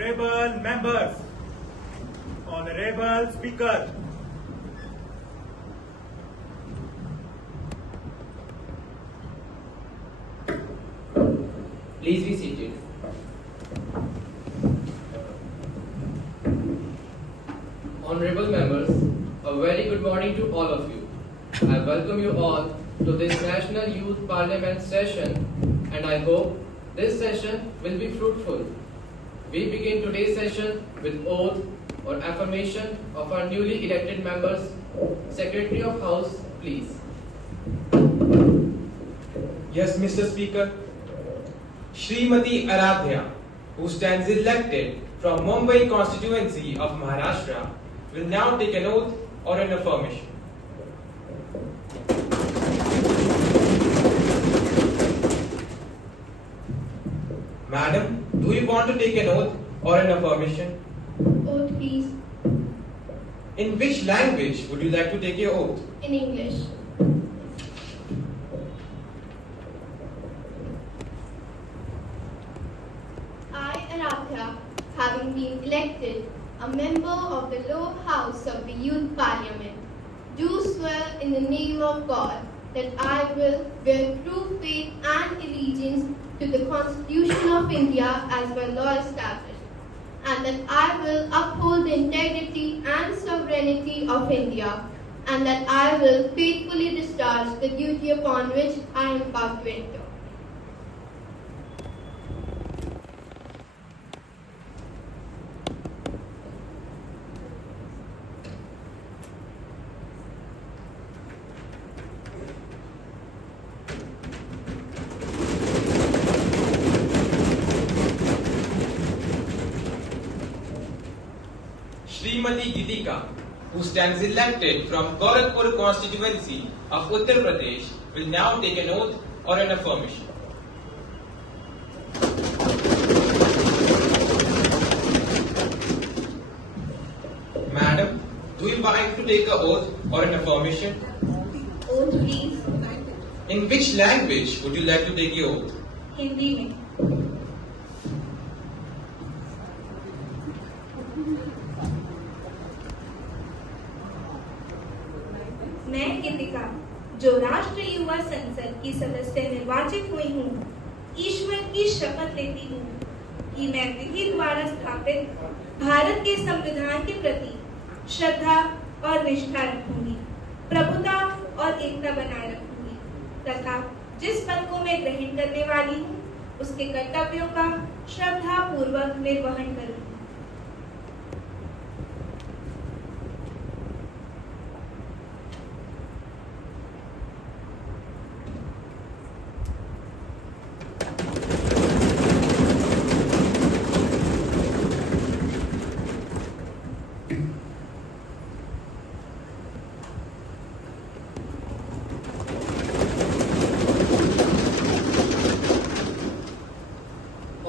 Honorable members, Honorable Speaker, please be seated. Honorable members, a very good morning to all of you. I welcome you all to this National Youth Parliament session, and I hope this session will be fruitful. We begin today's session with oath or affirmation of our newly elected members. Secretary of House, please. Yes, Mr. Speaker. Shrimati Aradhya, who stands elected from Mumbai constituency of Maharashtra, will now take an oath or an affirmation. Madam, do you want to take an oath or an affirmation? Oath, please. In which language would you like to take your oath? In English. I, Aradhya, having been elected a member of the lower house of the Youth Parliament, do swear in the name of God that I will bear true faith and allegiance to the Constitution of India as by law established, and that I will uphold the integrity and sovereignty of India, and that I will faithfully discharge the duty upon which I am about to enter. Shrimati Gitika, who stands elected from Gorakhpur constituency of Uttar Pradesh, will now take an oath or an affirmation. Madam, do you like to take an oath or an affirmation? Oath, please. In which language would you like to take your oath? Hindi में. मैं गीतिका, जो राष्ट्रीय युवा संसद की सदस्य निर्वाचित हुई हूँ, ईश्वर की शपथ लेती हूँ कि मैं विधि द्वारा स्थापित भारत के संविधान के प्रति श्रद्धा और निष्ठा रखूंगी, प्रभुता और एकता बनाए रखूंगी तथा जिस पद को मैं ग्रहण करने वाली हूँ, उसके कर्तव्यों का श्रद्धा पूर्वक निर्वहन करूंगी।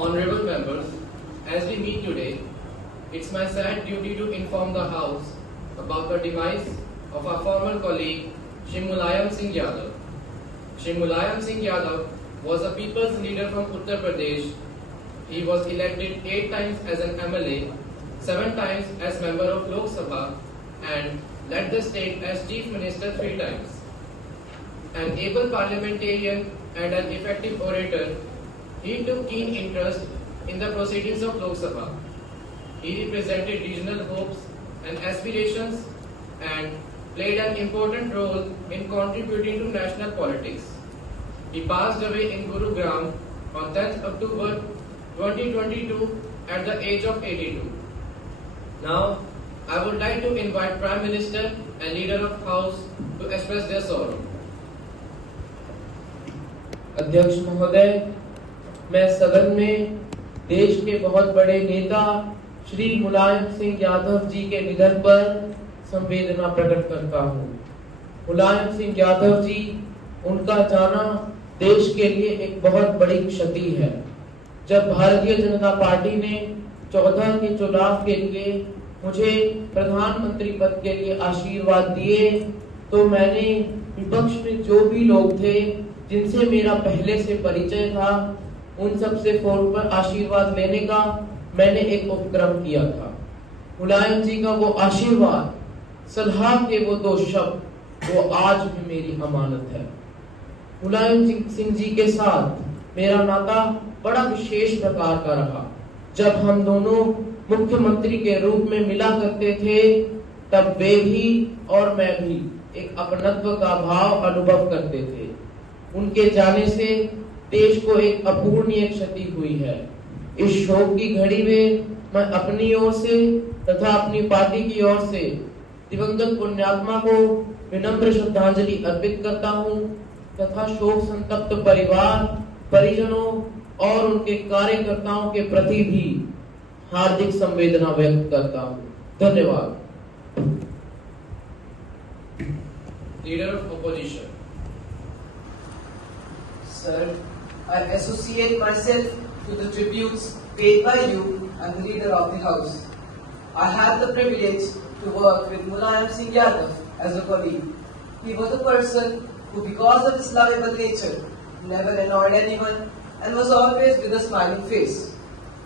Honorable members, as we meet today, it's my sad duty to inform the House about the demise of our former colleague, Shri Mulayam Singh Yadav. Shri Mulayam Singh Yadav was a people's leader from Uttar Pradesh. He was elected 8 times as an MLA, 7 times as member of Lok Sabha, and led the state as Chief Minister 3 times. An able parliamentarian and an effective orator, he took keen interest in the proceedings of Lok Sabha. He represented regional hopes and aspirations and played an important role in contributing to national politics. He passed away in Gurugram on 10th October 2022 at the age of 82. Now, I would like to invite Prime Minister and Leader of House to express their sorrow. अध्यक्ष महोदय, मैं सदन में देश के बहुत बड़े नेता श्री मुलायम सिंह यादव जी के निधन पर संवेदना प्रकट करता हूँ। मुलायम सिंह यादव जी, उनका जाना देश के लिए एक बहुत बड़ी क्षति है। जब भारतीय जनता पार्टी ने 14 के चुनाव के लिए मुझे प्रधानमंत्री पद के लिए आशीर्वाद दिए, तो मैंने विपक्ष में जो भी लोग थे जिनसे मेरा पहले से परिचय था, उन सब से फोन पर आशीर्वाद लेने का मैंने एक उपक्रम किया था। मुलायम जी का वो आशीर्वाद, सलाह के वो 2 शब्द, वो आज भी मेरी अमानत है। मुलायम सिंह जी के साथ मेरा नाता बड़ा विशेष प्रकार का रहा। जब हम दोनों मुख्यमंत्री के रूप में मिला करते थे, तब वे भी और मैं भी एक अपनत्व का भाव अनुभव करते थे। उनके जाने से देश को एक अपूरणीय क्षति हुई है। इस शोक की घड़ी में मैं अपनी ओर से तथा अपनी पार्टी की ओर से दिवंगत पुण्यात्मा को विनम्र श्रद्धांजलि अर्पित करता हूँ तथा शोक संतप्त परिवार, परिजनों और उनके कार्यकर्ताओं के प्रति भी हार्दिक संवेदना व्यक्त करता हूँ। धन्यवाद। Leader of Opposition. Sir, I associate myself to the tributes paid by you and the leader of the house. I had the privilege to work with Mulayam Singh Yadav as a colleague. He was a person who, because of his lovable nature, never annoyed anyone and was always with a smiling face.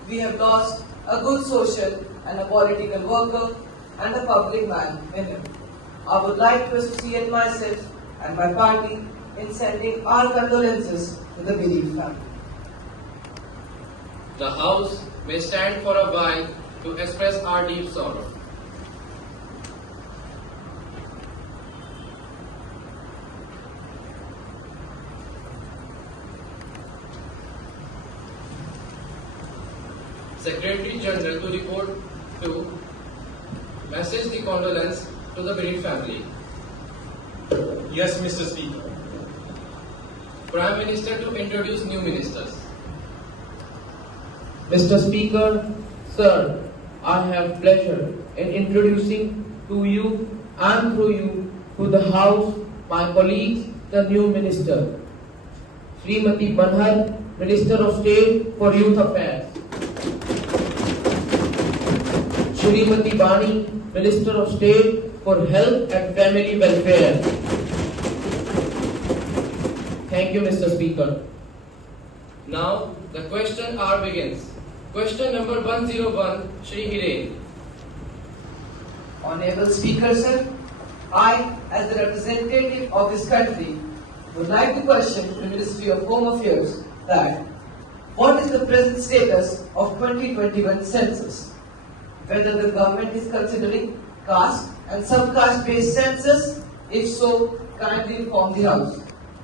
We have lost a good social and a political worker and a public man in him. I would like to associate myself and my party in sending our condolences to the bereaved family. The House may stand for a while to express our deep sorrow. Secretary General to report to message the condolence to the bereaved family. Yes, Mr. Speaker. Prime Minister to introduce new ministers. Mr. Speaker, sir, I have pleasure in introducing to you and through you to the House my colleagues, the new minister, Srimati Banhar, Minister of State for Youth Affairs, Srimati Bani, Minister of State for Health and Family Welfare. Thank you, Mr. Speaker. Now the question hour begins. Question number 101, Shri Hiren. Honorable Speaker, sir, I, as the representative of this country, would like to question the Ministry of Home Affairs that what is the present status of 2021 census? Whether the government is considering caste and sub-caste based census? If so, kindly inform the House.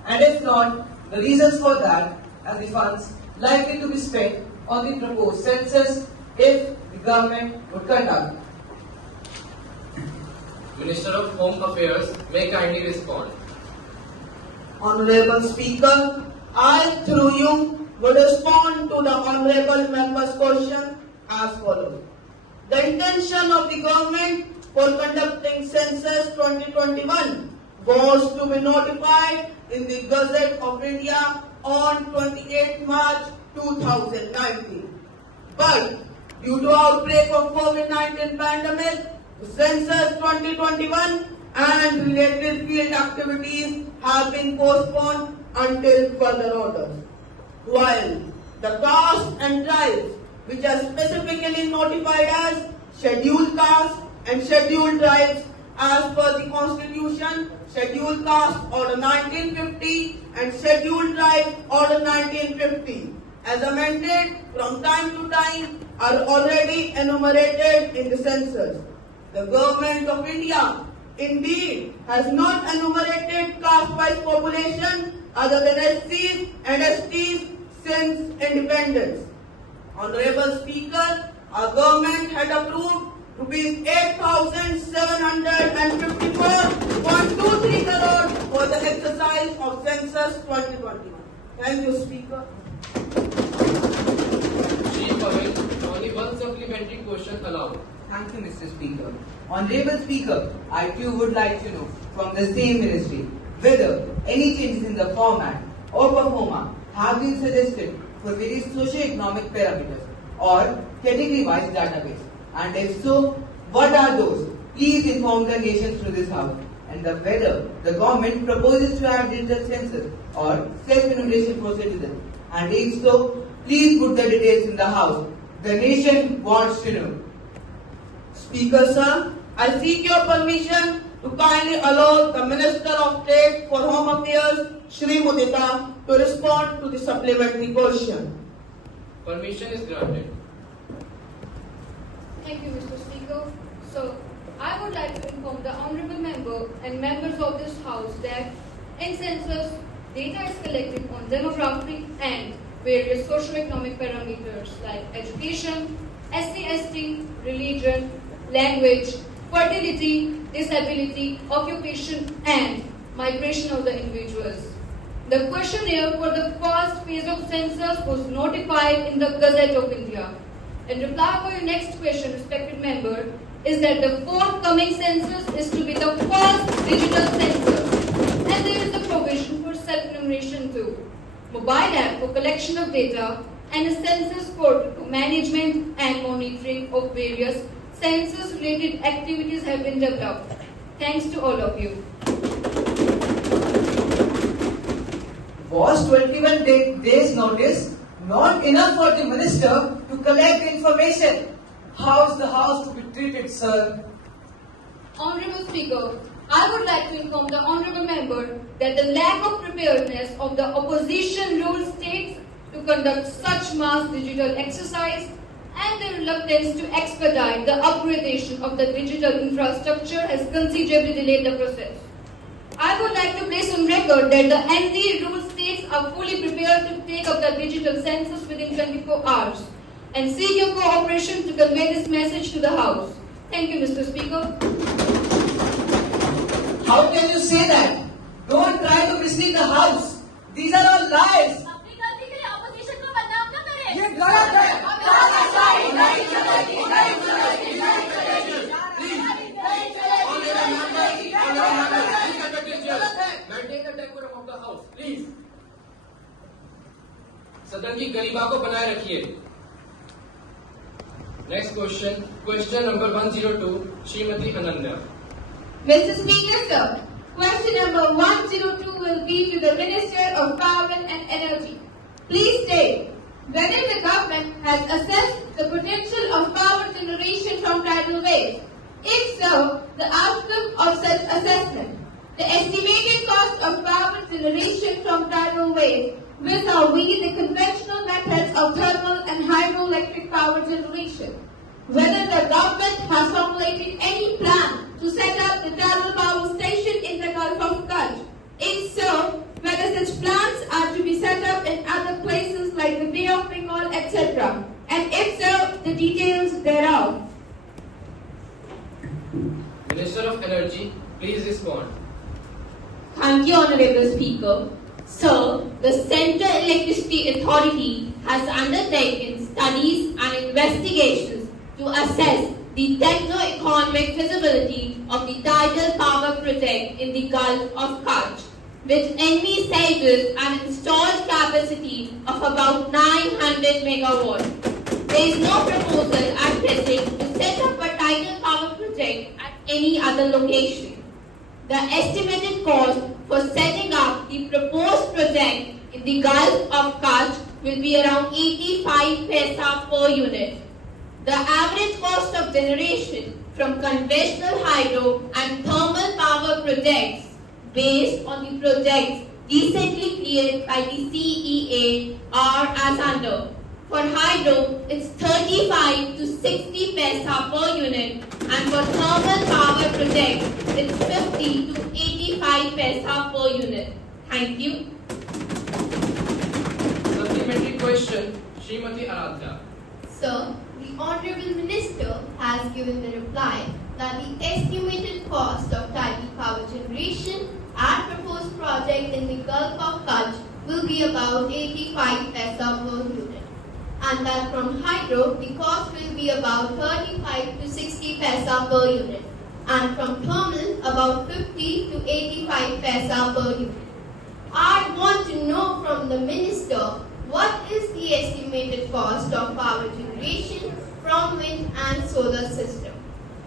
And if not, the reasons for that and the funds likely to be spent on the proposed census if the government would conduct. Minister of Home Affairs may kindly respond. Honorable Speaker, I through you would respond to the honorable member's question as follows. The intention of the government for conducting census 2021 was to be notified in the Gazette of India on 28 March 2019. But due to outbreak of COVID-19 pandemic, census 2021 and related field activities have been postponed until further orders. While the caste and tribes which are specifically notified as scheduled castes and scheduled tribes as per the Constitution, Scheduled Caste Order 1950 and Scheduled Tribe Order 1950, as amended from time to time, are already enumerated in the census. The Government of India indeed has not enumerated caste-wise population other than SCs and STs since independence. Honorable Speaker, our government had approved rupees 8,754.23 crore for the exercise of census 2021. Thank you, Speaker. Shri Pavel, only one supplementary question allowed. Thank you, Mr. Speaker. Honorable Speaker, I too would like to know from the same ministry whether any changes in the format or performa have been suggested for various socio-economic parameters or category-wise database, and if so, what are those? Please inform the nation through this House, and whether the government proposes to have digital census or self-enumeration procedures, and if so, please put the details in the House The nation wants to know. Speaker sir, I seek your permission to kindly allow the Minister of State for Home Affairs, Shri Mudita, to respond to the supplementary question. Permission is granted. Thank you, Mr. Speaker. So, I would like to inform the Honourable Member and members of this House that in census, data is collected on demographic and various socio-economic parameters like education, SC/ST, religion, language, fertility, disability, occupation, and migration of the individuals. The questionnaire for the first phase of census was notified in the Gazette of India. In reply for your next question, respected member, is that the forthcoming census is to be the first digital census, and there is a provision for self-enumeration too. Mobile app for collection of data and a census portal for management and monitoring of various census-related activities have been developed. Thanks to all of you. Was 21 days notice not enough for the minister to collect the information? How is the House to be treated, sir? Honourable Speaker, I would like to inform the Honourable Member that the lack of preparedness of the opposition rule states to conduct such mass digital exercise and the reluctance to expedite the upgradation of the digital infrastructure has considerably delayed the process. I would like to place on record that the NZ rule states are fully prepared to take up the digital census within 24 hours and seek your cooperation to convey this message to the House. Thank you, Mr. Speaker. How can you say that? Don't try to mislead the House. These are all lies. अपनी गलती के लिए opposition को बदनाम न करें। ये गलत है। नहीं चलेगी, नहीं चलेगी, नहीं चलेगी। Maintain the decorum of the House, please. सदन की गरिमा को बनाए रखिए. Next question, question number 102, Srimati Ananya. Mr. Speaker, sir, question number 102 will be to the Minister of Carbon and Energy. Please state whether the government has assessed the potential of power generation from tidal waves. If so, the outcome of such assessment. The estimated cost of power generation from tidal waves vis-a-vis the conventional methods of thermal and hydroelectric power generation. Whether the government has formulated any plan to set up the thermal power station in the Gulf of Karnal. If so, whether such plans are to be set up in other places like the Bay of Bengal, etc. And if so, the details thereof. Minister of Energy, please respond. Thank you, Honorable Speaker. Sir, the Central Electricity Authority has undertaken studies and investigations to assess the techno-economic feasibility of the tidal power project in the Gulf of Karnal, which envisages an installed capacity of about 900 megawatts. There is no proposal at present to set up a tidal power project at any other location. The estimated cost for setting up the proposed project in the Gulf of Karnal will be around 85 paisa per unit. The average cost of generation from conventional hydro and thermal power projects based on the projects recently cleared by the CEA are as under. For hydro, it's 35 to 60 paisa per unit, and for thermal power projects, it's 50 to 85 paisa per unit. Thank you. Supplementary question, Srimati Aradhya. Sir, the Honourable Minister has given the reply that the estimated cost of tidal power generation at proposed project in the Gulf of Karnal will be about 85 paisa per unit, and that from hydro the cost will be about 35 to 60 paisa per unit, and from thermal about 50 to 85 paisa per unit. I want to know from the Minister what is the estimated cost of power generation from wind and solar system,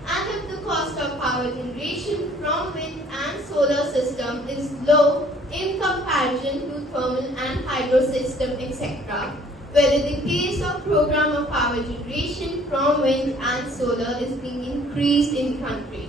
and if the cost of power generation from wind and solar system is low in comparison to thermal and hydro system, etc., whether the pace of program of power generation from wind and solar is being increased in the country.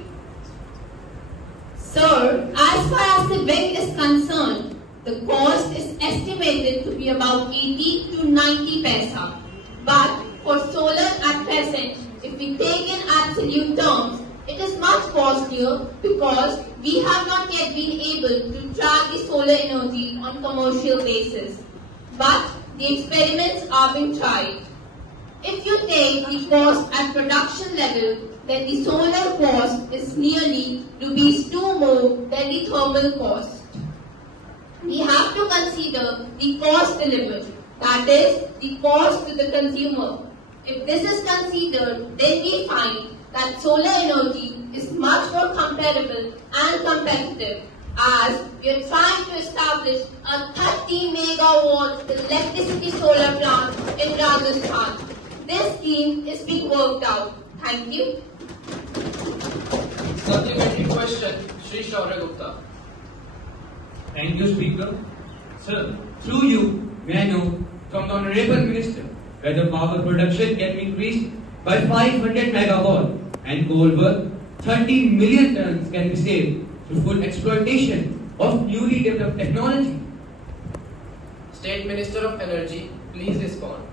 Sir, as far as the wind is concerned, the cost is estimated to be about 80 to 90 paisa. But for solar at present, if we take in absolute terms, it is much costlier because we have not yet been able to track the solar energy on commercial basis. But the experiments are being tried. If you take the cost at production level, then the solar cost is nearly ₹2 more than the thermal cost. We have to consider the cost delivered, that is, the cost to the consumer. If this is considered, then we find that solar energy is much more comparable and competitive, as we are trying to establish a 30 megawatt electricity solar plant in Rajasthan. This scheme is being worked out. Thank you. Supplementary question, Shri Shaurya Gupta. Thank you, Speaker. Sir, through you, may I know from the Honorable Minister whether power production can be increased by 500 megawatt and coal worth 30 million tons can be saved through full exploitation of newly developed technology. State Minister of Energy, please respond.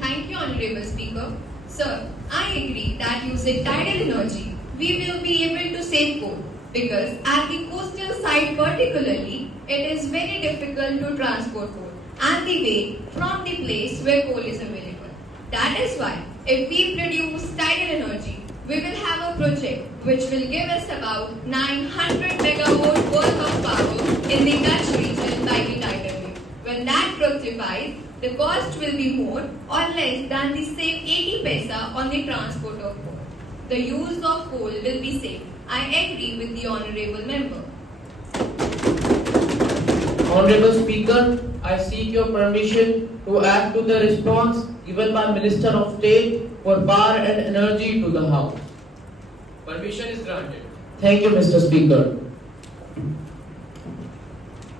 Thank you, Honorable Speaker. Sir, I agree that using tidal energy, we will be able to save coal because at the coastal side particularly, it is very difficult to transport coal and the way from the place where coal is available. That is why if we produce tidal energy, we will have a project which will give us about 900 megawatt worth of power in the Kutch region by the tidal wave. When that fructifies, the cost will be more or less than the same 80 paisa on the transport of coal. The use of coal will be safe. I agree with the Honorable Member. Honorable Speaker, I seek your permission to add to the response given by Minister of State for Power and Energy to the House. Permission is granted. Thank you, Mr. Speaker.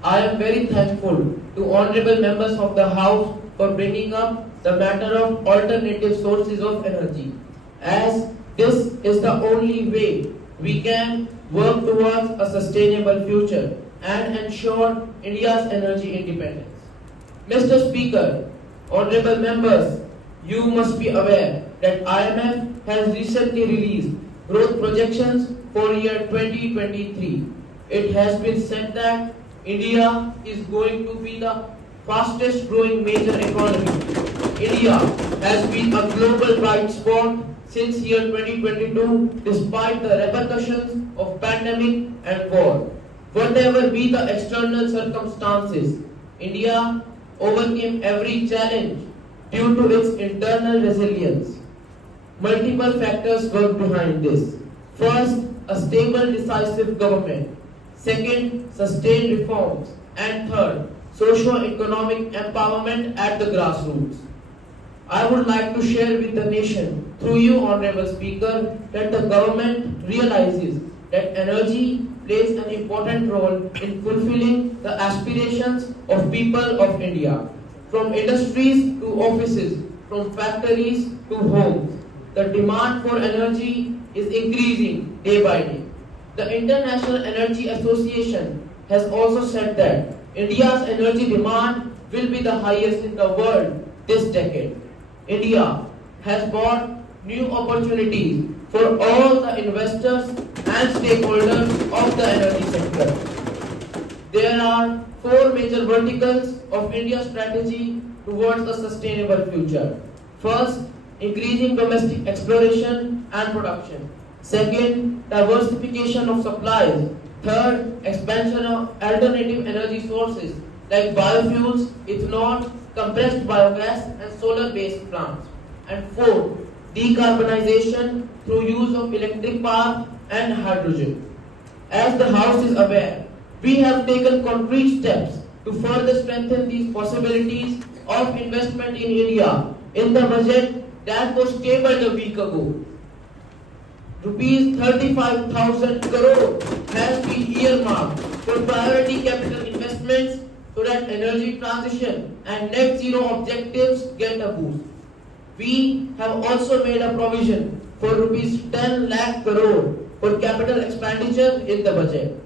I am very thankful to honorable members of the House for bringing up the matter of alternative sources of energy, as this is the only way we can work towards a sustainable future and ensure India's energy independence. Mr. Speaker, honorable members, you must be aware that IMF has recently released growth projections for year 2023. It has been said that India is going to be the fastest growing major economy. India has been a global bright spot since year 2022 despite the repercussions of pandemic and war. Whatever be the external circumstances, India overcame every challenge due to its internal resilience. Multiple factors work behind this. First, a stable, decisive government. Second, sustained reforms. And third, socio-economic empowerment at the grassroots. I would like to share with the nation, through you, Honorable Speaker, that the government realizes that energy plays an important role in fulfilling the aspirations of people of India. From industries to offices, from factories to homes, the demand for energy is increasing day by day. The International Energy Association has also said that India's energy demand will be the highest in the world this decade. India has brought new opportunities for all the investors and stakeholders of the energy sector. There are four major verticals of India's strategy towards a sustainable future. First, increasing domestic exploration and production. Second, diversification of supplies. Third, expansion of alternative energy sources like biofuels, ethanol, compressed biogas and solar-based plants. And fourth, decarbonization through use of electric power and hydrogen. As the House is aware, we have taken concrete steps to further strengthen these possibilities of investment in India in the budget that was tabled a week ago. Rupees 35,000 crore has been earmarked for priority capital investments so that energy transition and net zero objectives get a boost. We have also made a provision for rupees 10 lakh crore for capital expenditure in the budget.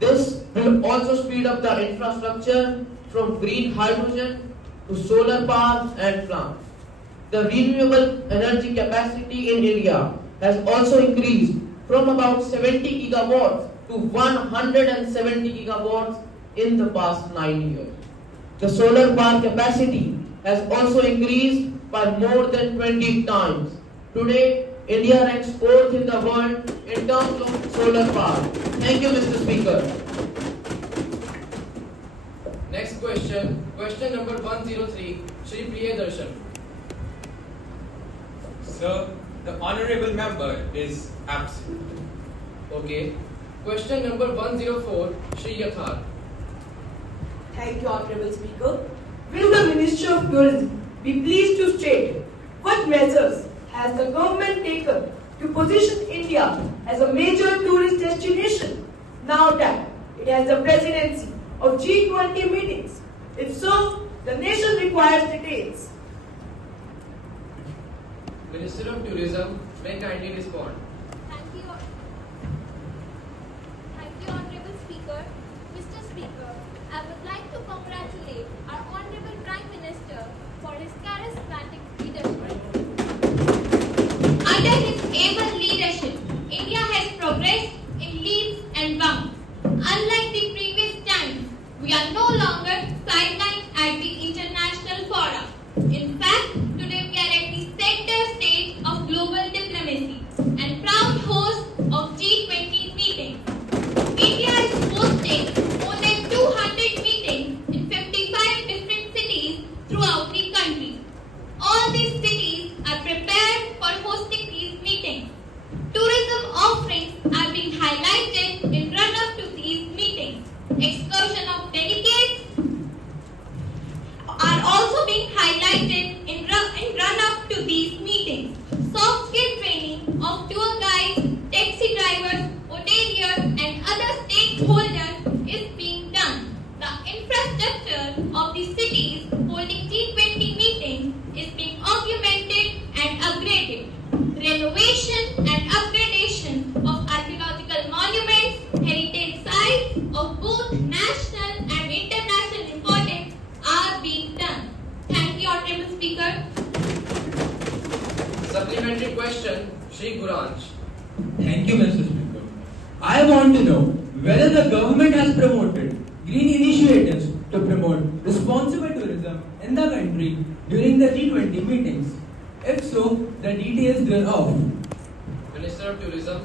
This will also speed up the infrastructure from green hydrogen to solar power and plants. The renewable energy capacity in India has also increased from about 70 gigawatts to 170 gigawatts in the past 9 years. The solar power capacity has also increased by more than 20 times. Today, India ranks 4th in the world in terms of solar power. Thank you, Mr. Speaker. Next question, question number 103, Shri Priyadarshan. Sir, the honorable member is absent. Okay. Question number 104, Shri Yatharth. Thank you, Honorable Speaker. Will the Minister of Tourism be pleased to state what measures has the government taken to position India as a major tourist destination now that it has the presidency of G20 meetings? If so, the nation requires details. Minister of Tourism may kindly respond. Thank you, Honorable Speaker. Mr. Speaker, I would like to congratulate our Honorable Prime Minister for his charismatic leadership. Under his able leadership, India has progressed in leaps and bounds. Unlike the previous times, we are no longer sidelined at the international fora. In fact, today we are at the center stage of global diplomacy and proud host of G20 meetings. India is hosting more than 200 meetings in 55 different cities throughout the country. All these cities are prepared for hosting these meetings. Tourism offerings are being highlighted in run-up to these meetings. Excursion of delegates are also being highlighted in run-up to these meetings. Soft skill training of tour guides, taxi drivers, hoteliers and other stakeholders is being done. The infrastructure of the cities holding G20 meetings is being augmented and upgraded. Renovation and upgradation of archaeological monuments, heritage sites of both national and international importance are being done. Thank you, Honorable Speaker. Supplementary question, Shri Guranj. Thank you, Mr. Speaker. I want to know whether the government has promoted green initiatives to promote responsible tourism in the country during the G20 meetings. If so, the details thereof. Minister of Tourism.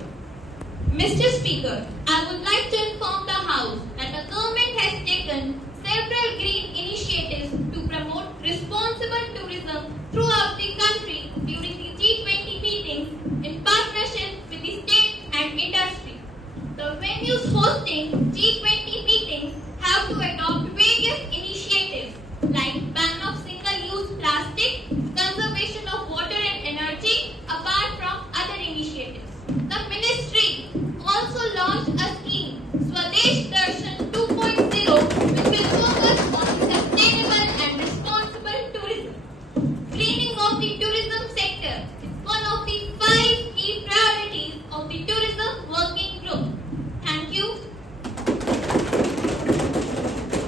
Mr. Speaker, I would like to inform the House that the government has taken several green initiatives to promote responsible tourism throughout the country during the G20 meetings in partnership with the state and industry. The venues hosting G20 meetings have to adopt various initiatives like ban of single-use plastic, conservation of water and energy, apart from other initiatives. The ministry also launched a scheme, Swadesh Darshan 2.0, which will focus on sustainable and responsible tourism. Greening of the tourism sector is one of the 5 key priorities of the tourism working group. Thank you.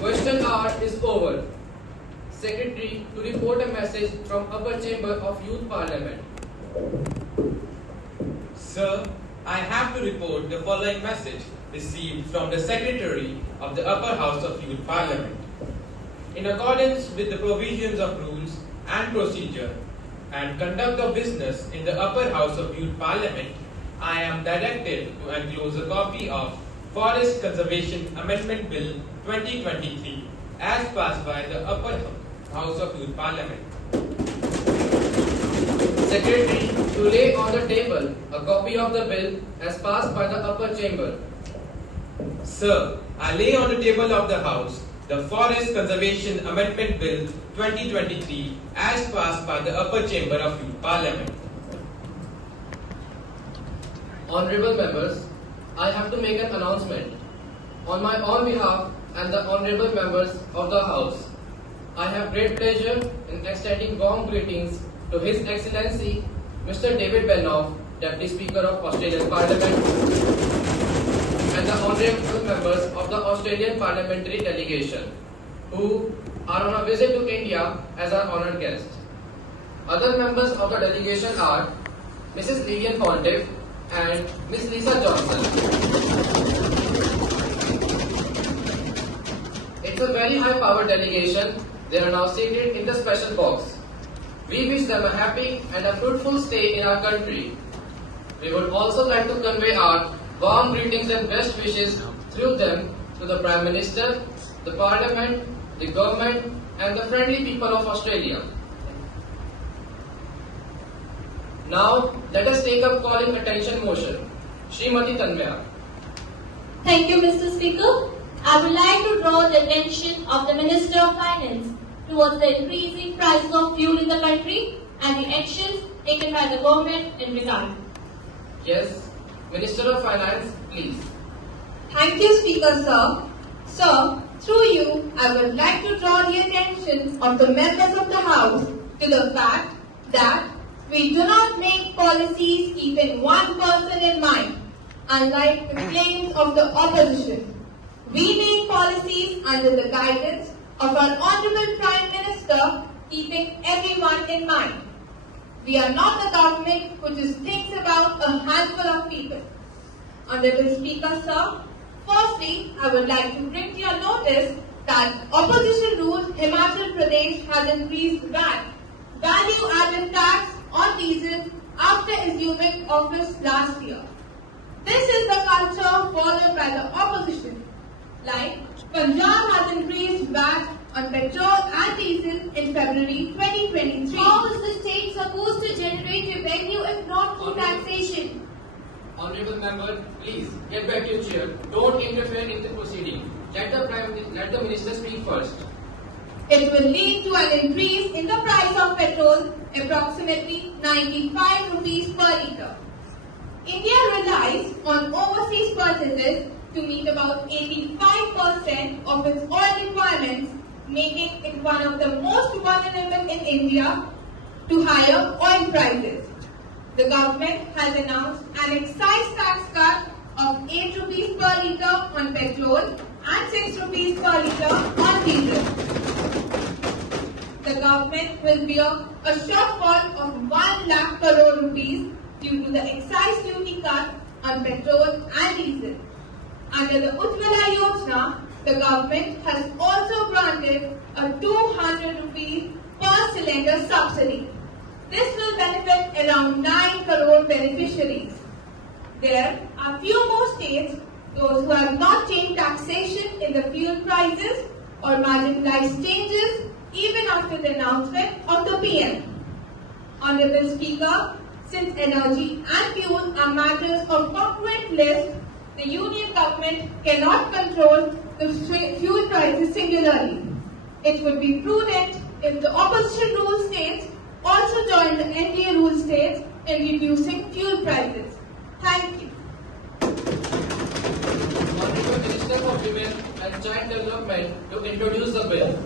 Question hour is over. Secretary to report a message from Upper Chamber of Youth Parliament. Sir, I have to report the following message received from the Secretary of the Upper House of Youth Parliament. In accordance with the provisions of rules and procedure and conduct of business in the Upper House of Youth Parliament, I am directed to enclose a copy of Forest Conservation Amendment Bill 2023 as passed by the Upper House of Youth Parliament. Secretary to lay on the table a copy of the bill as passed by the Upper Chamber. Sir, I lay on the table of the House the Forest Conservation Amendment Bill 2023 as passed by the Upper Chamber of Youth Parliament. Honorable members, I have to make an announcement. On my own behalf, and the honorable members of the House, I have great pleasure in extending warm greetings to His Excellency Mr. David Bennoff, Deputy Speaker of Australian Parliament, and the honorable members of the Australian Parliamentary Delegation, who are on a visit to India as our honoured guest. Other members of the delegation are Mrs. Lillian Pontiff and Ms. Lisa Johnson. It's a very high-powered delegation. They are now seated in the special box. We wish them a happy and a fruitful stay in our country. We would also like to convey our warm greetings and best wishes through them to the Prime Minister, the Parliament, the Government, and the friendly people of Australia. Now, let us take up calling attention motion. Srimati Tanmaya. Thank you, Mr. Speaker. I would like to draw the attention of the Minister of Finance towards the increasing prices of fuel in the country and the actions taken by the government in regard. Yes, Minister of Finance, please. Thank you, Speaker, sir. Sir, through you, I would like to draw the attention of the members of the House to the fact that we do not make policies keeping one person in mind, unlike the claims of the opposition. We make policies under the guidance of our Honorable Prime Minister, keeping everyone in mind. We are not a government who just thinks about a handful of people. Honorable Speaker, sir, firstly, I would like to bring to your notice that opposition ruled Himachal Pradesh has increased VAT, value-added tax on diesel after assuming office last year. This is the culture followed by the opposition. Like, Punjab has increased VAT on petrol and diesel in February 2023. How is the state supposed to generate revenue if not through taxation? Honorable Member, please get back to your chair. Don't interfere in the proceeding. Let the Minister speak first. It will lead to an increase in the price of petrol, approximately 95 rupees per litre. India relies on overseas purchases to meet about 85% of its oil requirements, making it one of the most vulnerable in India to higher oil prices. The government has announced an excise tax cut of 8 rupees per litre on petrol and 6 rupees per litre on diesel. The government will bear a shortfall of 1 lakh crore rupees due to the excise duty cut on petrol and diesel. Under the Ujjwala Yojana, the government has also granted a 200 rupees per cylinder subsidy. This will benefit around 9 crore beneficiaries. There are few more states, those who have not changed taxation in the fuel prices or marginalized changes even after the announcement of the PM. Honorable Speaker, since energy and fuel are matters of concurrent list, the Union government cannot control the fuel prices singularly. It would be prudent if the opposition rule states also join the NDA rule states in reducing fuel prices. Thank you. Honorable Minister for Women and Child Development to introduce the bill.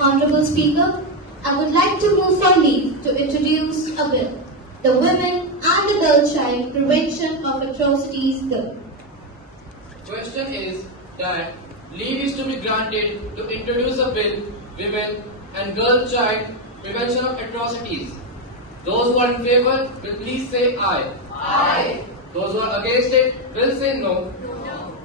Honorable Speaker, I would like to move for leave to introduce a bill, the Women and the Girl Child Prevention of Atrocities Bill. Question is that leave is to be granted to introduce a bill, Women and Girl Child Prevention of Atrocities. Those who are in favor will please say aye. Aye. Those who are against it will say no. No.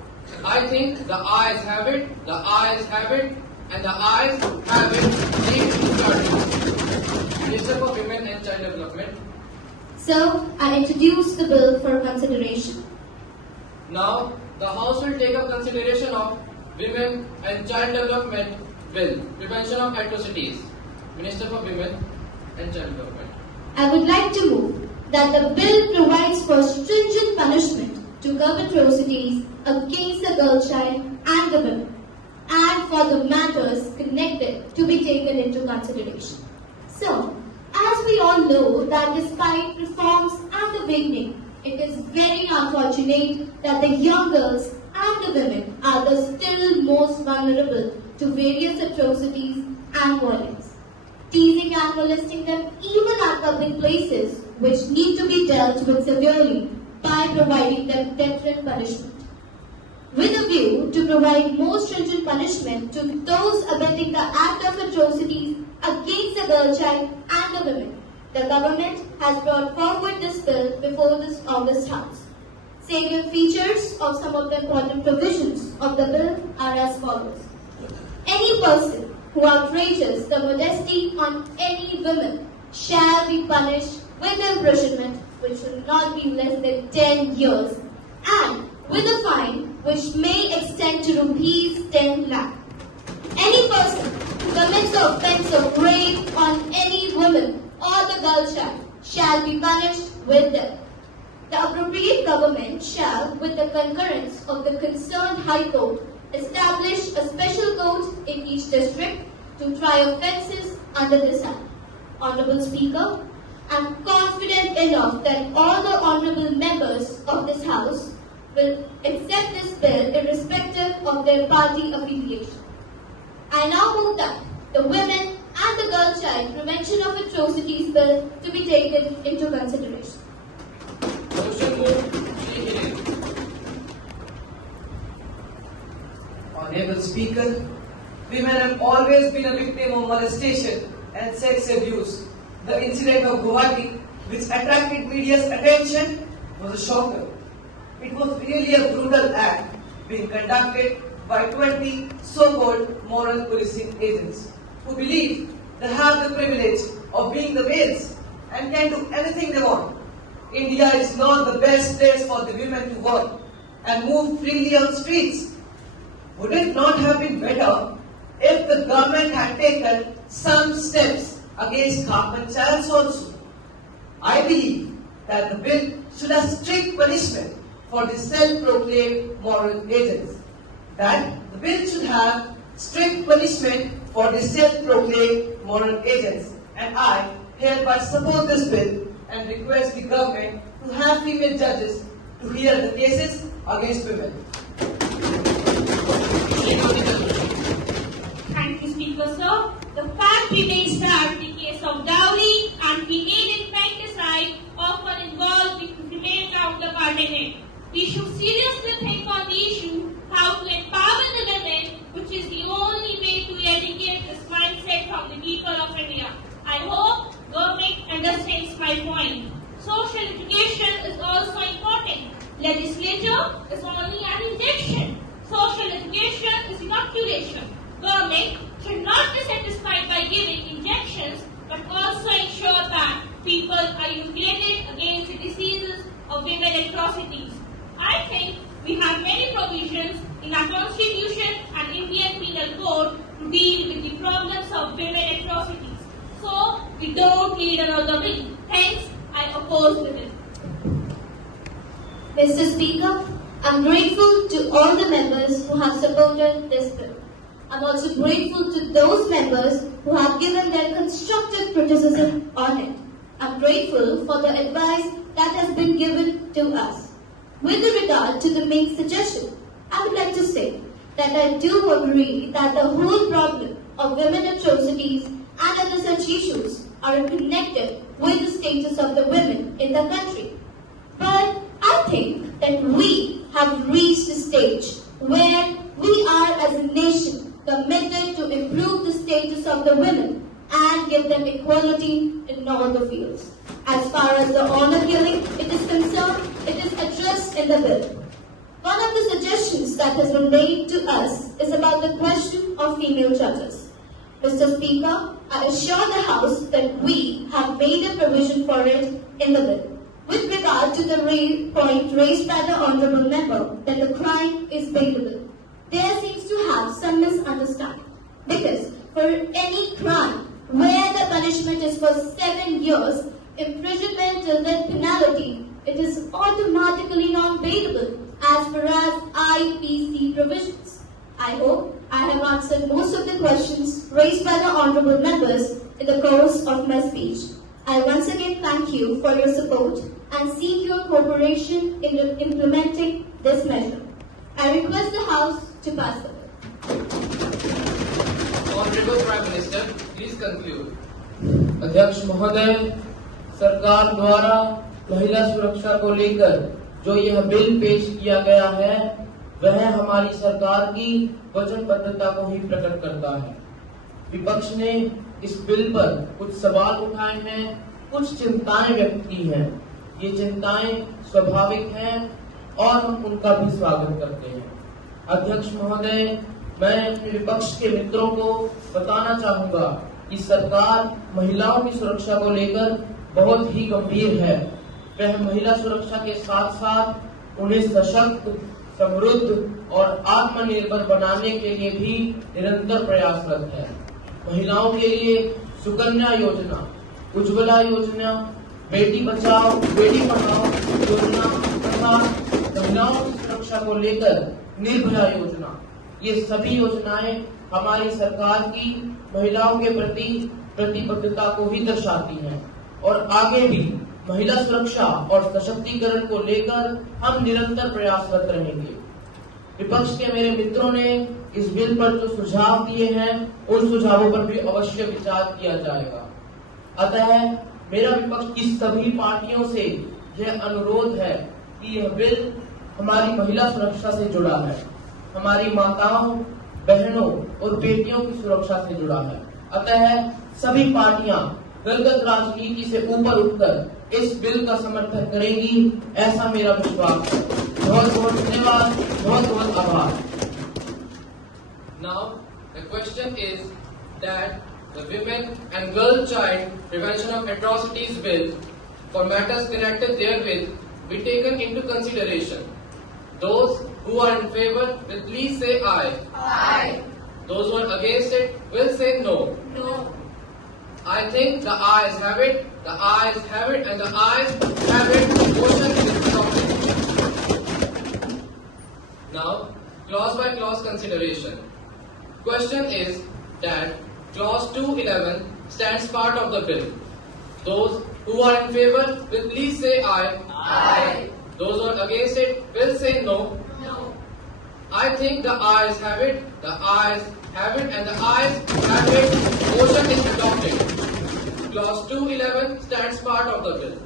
I think the ayes have it, the ayes have it, and the ayes have it. Leave to be granted. Minister for Women and Child Development. So, I introduce the bill for consideration. Now, the House will take up consideration of Women and Child Development Bill, Prevention of Atrocities. Minister for Women and Child Development. I would like to move that the bill provides for stringent punishment to curb atrocities against the girl child and the women, and for the matters connected to be taken into consideration. So, as we all know that despite reforms at the beginning, it is very unfortunate that the young girls and the women are the still most vulnerable to various atrocities and violence. Teasing and molesting them even at public places, which need to be dealt with severely by providing them deterrent punishment. With a view to provide more stringent punishment to those abetting the act of atrocities against the girl child and the women, the government has brought forward this bill before this August House. Salient features of some of the important provisions of the bill are as follows. Any person who outrages the modesty on any woman shall be punished with imprisonment which will not be less than 10 years and with a fine which may extend to rupees 10 lakh. Any person who commits the offence of rape on any woman or the girl child shall be punished with death. The appropriate government shall, with the concurrence of the concerned High Court, establish a special court in each district to try offences under this Act. Honourable Speaker, I am confident enough that all the honourable members of this House will accept this bill irrespective of their party affiliation. I now move that the Women and the Girl Child Prevention of Atrocities Bill to be taken into consideration. Motion moved. Honorable Speaker, women have always been a victim of molestation and sex abuse. The incident of Guwahati, which attracted media's attention, was a shocker. It was really a brutal act being conducted by 20 so-called moral policing agents who believe they have the privilege of being the males and can do anything they want. India is not the best place for the women to work and move freely on streets. Would it not have been better if the government had taken some steps against carbon panchayats also? I believe that the bill should have strict punishment for the self-proclaimed moral agents. That the bill should have strict punishment for the self-proclaimed moral agents. And I hereby support this bill and request the government to have female judges to hear the cases against women. Thank you, Speaker, sir. The fact remains that the case of dowry and female infanticide often involve the female counterpart. We should seriously think on the issue how to empower the women, which is the only way to eradicate this mindset from the people of India. I hope government understands my point. Social education is also important. Legislature is only an injection. Social education is inoculation. Government should not be satisfied by giving injections, but also ensure that people are inoculated against the diseases of women atrocities. I think we have many provisions in our Constitution and Indian Penal Code to deal with the problems of women atrocities. So, we don't need another bill. Hence, I oppose the bill. Mr. Speaker, I am grateful to all the members who have supported this bill. I am also grateful to those members who have given their constructive criticism on it. I am grateful for the advice that has been given to us. With regard to the main suggestion, I would like to say that I do agree that the whole problem of women atrocities and other such issues are connected with the status of the women in the country. But I think that we have reached a stage where we are as a nation committed to improve the status of the women and give them equality in all the fields. As far as the honor killing it is concerned, it is addressed in the bill. One of the suggestions that has been made to us is about the question of female judges. Mr. Speaker, I assure the House that we have made a provision for it in the bill. With regard to the point raised by the Honourable Member that the crime is bailable, there seems to have some misunderstanding. Because for any crime where the punishment is for 7 years, imprisonment till death penalty, it is automatically non-bailable as per as IPC provisions. I hope I have answered most of the questions raised by the Honourable Members in the course of my speech. I once again thank you for your support and seek your cooperation in implementing this measure. I request the House to pass the bill. Honorable Prime Minister, please conclude. अध्यक्ष महोदय, सरकार द्वारा महिला सुरक्षा को लेकर जो यह बिल पेश किया गया है वह हमारी सरकार की वचनबद्धता को ही प्रकट करता है। विपक्ष ने इस बिल पर कुछ सवाल उठाए हैं, कुछ चिंताएं व्यक्त की हैं। ये चिंताएं स्वाभाविक हैं और हम उनका भी स्वागत करते हैं। अध्यक्ष महोदय, मैं अपने विपक्ष के मित्रों को बताना चाहूंगा कि सरकार महिलाओं की सुरक्षा को लेकर बहुत ही गंभीर है। वह महिला सुरक्षा के साथ साथ उन्हें सशक्त, समृद्ध और आत्मनिर्भर बनाने के लिए भी निरंतर प्रयासरत है। महिलाओं के लिए सुकन्या योजना, उज्ज्वला योजना, बेटी बचाओ बेटी पढ़ाओ योजना तथा महिलाओं की सुरक्षा को लेकर निर्भया योजना, ये सभी योजनाएं हमारी सरकार की महिलाओं के प्रति प्रतिबद्धता को ही दर्शाती हैं और आगे भी महिला सुरक्षा और सशक्तिकरण को लेकर हम निरंतर प्रयासरत रहेंगे। विपक्ष के मेरे मित्रों ने इस बिल पर जो सुझाव दिए हैं उन सुझावों पर भी अवश्य विचार किया जाएगा। अतः मेरा विपक्ष की सभी पार्टियों से यह अनुरोध है कि यह बिल हमारी महिला सुरक्षा से जुड़ा है, हमारी माताओं, बहनों और बेटियों की सुरक्षा से जुड़ा है। अतः सभी पार्टियां दलगत राजनीति से ऊपर उठकर इस बिल का समर्थन करेंगी, ऐसा मेरा विश्वास है। बहुत बहुत धन्यवाद, बहुत बहुत आभार। Now, the question is that the Women and Girl Child Prevention of Atrocities Bill for matters connected therewith be taken into consideration. Those who are in favor will please say aye. Aye. Those who are against it will say no. No. I think the ayes have it, the ayes have it, and the ayes have it. Motion is adopted. Now, clause by clause consideration. Question is that clause 211 stands part of the bill. Those who are in favor will please say aye. Aye. Those who are against it will say no. No. I think the ayes have it, the ayes have it, and the ayes have it. Motion is adopted. Clause 211 stands part of the bill.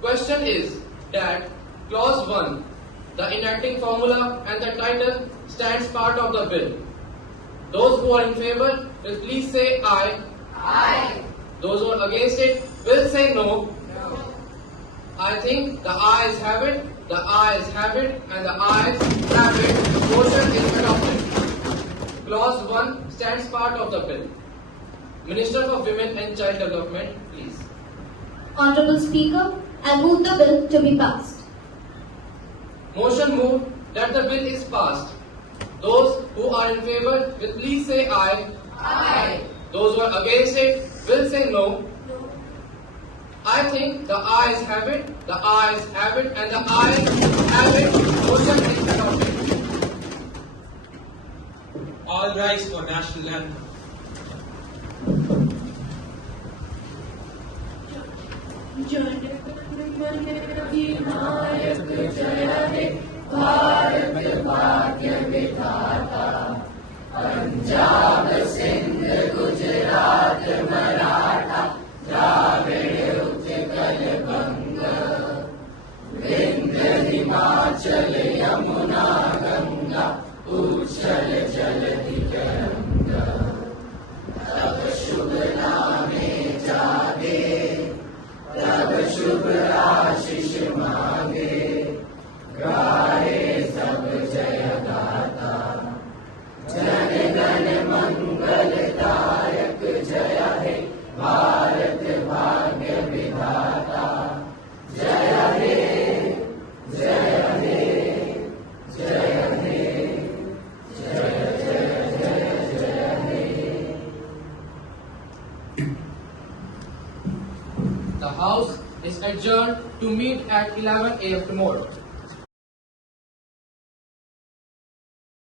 Question is that clause 1, the enacting formula and the title stands part of the bill. Those who are in favor will please say aye. Aye. Those who are against it will say no. No. I think the ayes have it, the ayes have it, and the ayes have it. Motion is adopted. Clause 1 stands part of the bill. Minister for Women and Child Development, please. Honorable Speaker, I move the bill to be passed. Motion moved that the bill is passed. Those who are in favor will please say aye. Aye. Those who are against it will say no. No. I think the ayes have it, the ayes have it, and the ayes have it. Motion is adopted. All rise for national anthem. Bharat भाग्य विधाता, पंजाब सिंध गुजरात मराठा, द्राविड़ उत्कल बंग, विंध्य हिमाचल यमुना गंगा, उच्छल जलधि तरंगा। तब शुभ नामे जागे, तब शुभ आशीष मांगे, गाए सब जय गाता, जन गण मंगलदायक जय हे भारत भाग्य विधाता। जय हे जय हे जय हे जय जय जय जय हे। The House is adjourned to meet at 11 a.m. tomorrow.